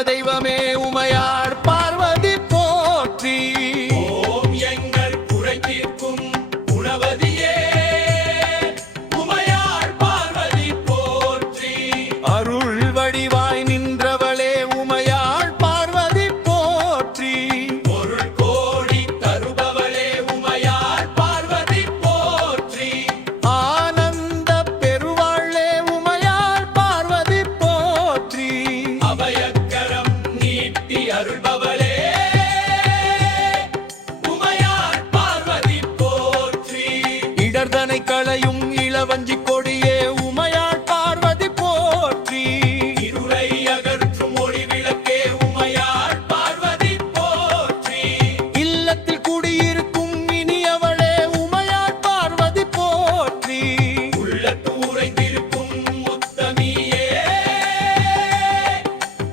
குலதெய்வமே உமையாள் பார்வதி போற்றி. ஓம் எங்கள் குறை தீர்க்கும் குணவதியே உமையாள் பார்வதி போற்றி. அருள் வடிவாய் நின்றவளே உமையாள் பார்வதி போற்றி. பொருள் கோடி தருபவளே உமையாள் பார்வதி போற்றி. ஆனந்த பெருவாளே உமையாள் பார்வதி போற்றி. அபயக்கரம் நீட்டி அருள்பவளே உமையாள் பார்வதி போற்றி. இடர்தனை களையும் இளவஞ்சி கொடியே உமையாள் பார்வதி போற்றி. இருளை அகற்றும் ஒளி விளக்கே உமையாள் பார்வதி போற்றி. இல்லத்தில் குடியிருக்கும் இனியவளே உமையாள் பார்வதி போற்றி. உள்ளத்து உறைந்திருக்கும் உத்தமியே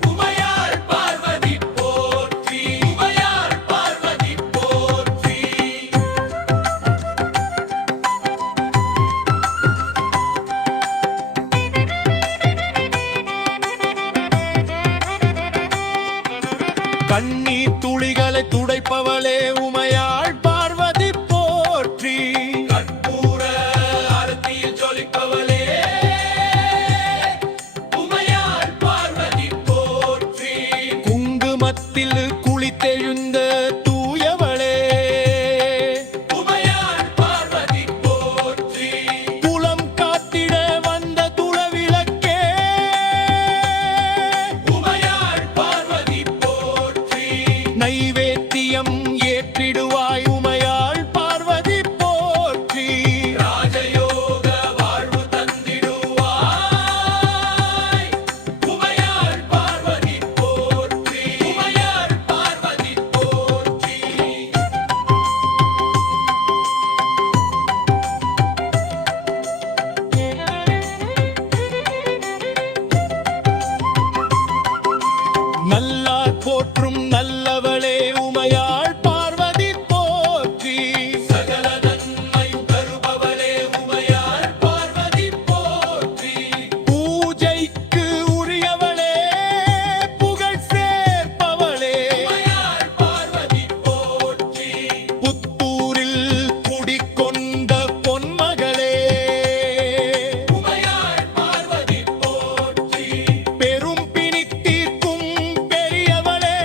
உமையாள் பார்வதி போற்றி. உமையாள் பார்வதி போற்றி. கண்ணீர் துளிகளை துடைப்பவளே உமையாள் பார்வதி போற்றி. கற்பூர ஆரத்தியில் ஜொலிப்பவளே உமையாள் பார்வதி போற்றி. குங்குமத்தில் குளித்தெழுந்த தூயவளே உமையாள் பார்வதி போற்றி. குலம் காத்திட வந்த துளவிளக்கே உமையாள் பார்வதி போற்றி. நைவேத்தியம் ஏற்றிடுவாய் உமையாள் பார்வதி போற்றி. ராஜயோக வாழ்வு தந்திடுவாய் உமையாள் பார்வதி போற்றி. உமையாள் பார்வதி போற்றி. நல்லார் போற்றும் நல்லவளே உமையாள் பார்வதி போற்றி. சகல நன்மையும் தருபவளே உமையாள் பார்வதி போற்றி. பூஜைக்கு உரியவளே புகழ் சேர்ப்பவளே உமையாள் பார்வதி போற்றி. புத்தூரில் குடிக்கொண்ட பொன்மகளே உமையாள் பார்வதி போற்றி. பெரும் பிணித்தீர்க்கும் பெரியவளே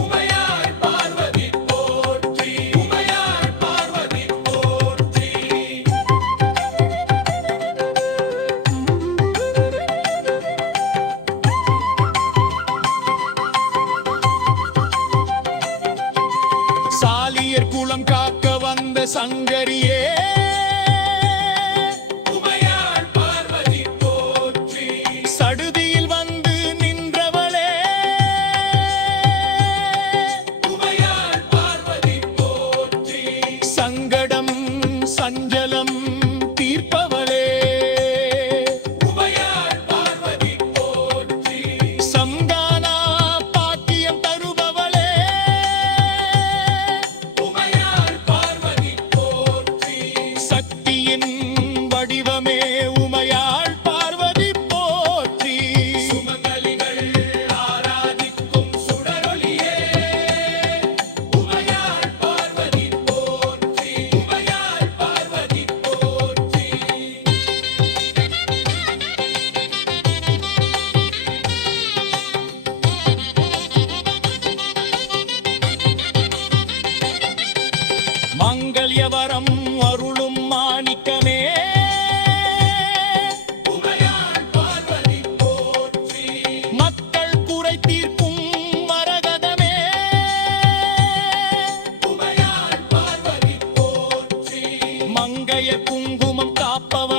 உமையாள் பார்வதி போற்றி. உமையாள் பார்வதி போற்றி. சாலியர் குலம் காக்க வந்த சங்கரியே உமையாள் பார்வதி போற்றி. சடுதியில் வந்து நின்றவளே உமையாள் பார்வதி போற்றி. சங்கடம் சஞ்சலம் தீர்ப்பவளே உமையாள் பார்வதி போற்றி. சம்கானா பாக்கியம் தருபவளே உமையாள் பார்வதி போற்றி. சக்தியின் வடிவமே உமையாள் பார்வதி போற்றி. சுமங்கலிகள் ஆராதிக்கும் சுடரொளியே உமையாள் பார்வதி போற்றி. உமையாள் பார்வதி போற்றி. மங்கல்யவரம் அருளும் மாணிக்கமே உமையாள் பார்வதி போற்றி. மக்கள் குறை தீர்க்கும் மரகதமே உமையாள் பார்வதி போற்றி. மங்கைய குங்குமம் காப்பவ